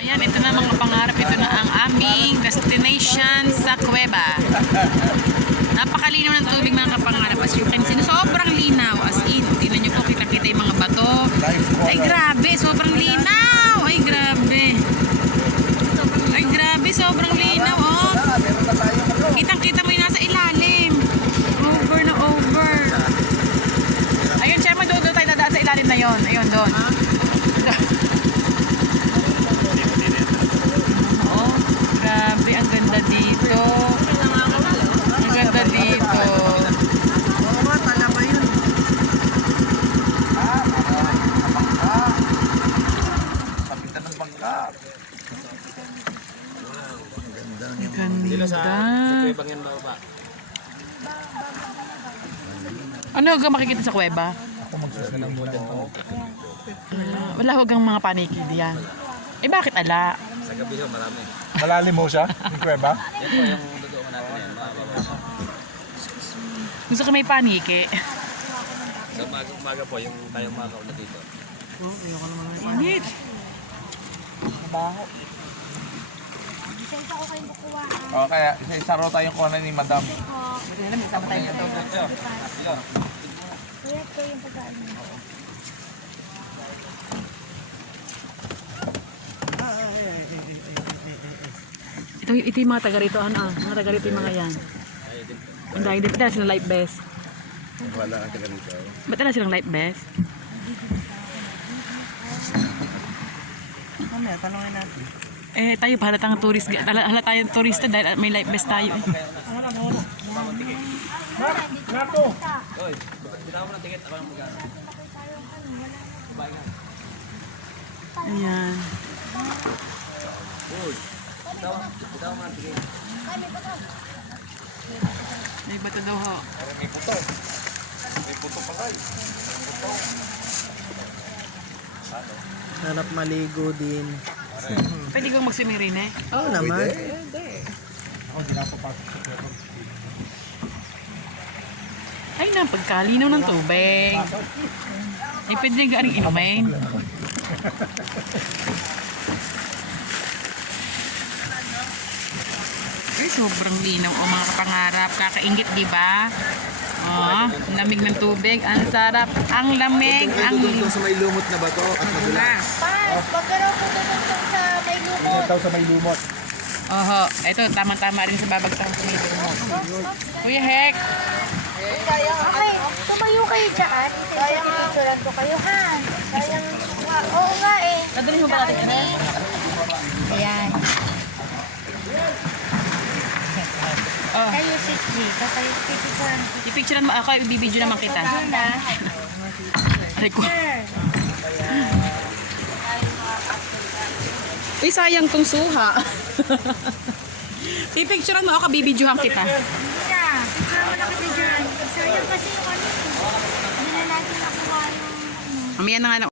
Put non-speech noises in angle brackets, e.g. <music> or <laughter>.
Ayan, ito na mga pangarap. Ito na ang aming destination sa Cueva. Napakalinaw ng tubig mga kapangarap. As you can see, sobrang linaw. As in, tingnan nyo po, kita-kita yung mga bato. Ay, grabe, sobrang linaw. Ay, grabe. Ay, grabe, sobrang linaw, oh. Kitang-kita mo yung nasa ilalim. Over na over. Ayun, Chema, doon tayo dadaan sa ilalim na yon. Ayun, doon. Oh, grabe, ang ganda dito. Ang ganda dito. Oo nga, tala ba yun? Kapitan ng bangka. Ang ganda. Ano hanggang makikita sa kuweba? Ah, wala hanggang mga paniki diyan. Eh bakit ala? Sa gabi ho, marami. Malalim mo siya, yung kuweba. Yan po yung duduan natin yan. mga baba. Gusto ko may paniki. Sa umaga, umaga po, yung tayong mga kauna dito. Init. Isa-isa ko kayong bukuha. O kaya, isa-isa raw tayong kuha ni Madam. Buti na lang, may kasama tayong photographer. Kaya ko yung pagkain mo. Ito, ito yung mga taga rito, ano ah. Mga taga rito yung mga yan. Ang dahil dito, dala silang life vest. Wala ang taga nito. Ba't dala silang life vest? Mamaya, tanongin natin. Eh, tayo pa halatang tourist. Hala, hala tayong turista dahil may life vest tayo eh. Oy, bitaw mo ng ticket. Abang magkano. Ayan. Uy, bitaw, mo ng ticket. May bato daw ho. May puto. May puto pa kayo. Hanap maligo din. Pwede rin eh. Oo naman. Ay na, pagkalinaw ng tubig. Ay, pwede rin garing inumin. Ay, sobrang linaw o mga kapangarap. Kakaingit, di ba? Oh, lamig ng tubig. Ang sarap. Ang lamig. Ang Doon sa may lumot na bato at madulas. Pa, pagkaroon ko doon sa may lumot. Ikaw sa may lumot. Oho, ito, tamang-tama rin sa babagsakan sa medyo mo. Kuya Hek, Okay, tumayo kayo dyan. Sayang picturean ko kayo, ha? Sayang, oo nga eh. nadali mo ba natin? Ayan. Oh, Kayo sis G, kayo picturean ko. ipicturean mo ako, ibibidyo naman kita. Ay ko. Uy, sayang tong suha. <laughs> Pipicturean mo ako, bibidyohan kita. Hindi na. Picture mo na kita dyan. Sayang kasi yung ano. eh. Natin nakuha yung ano. Mamaya na nga.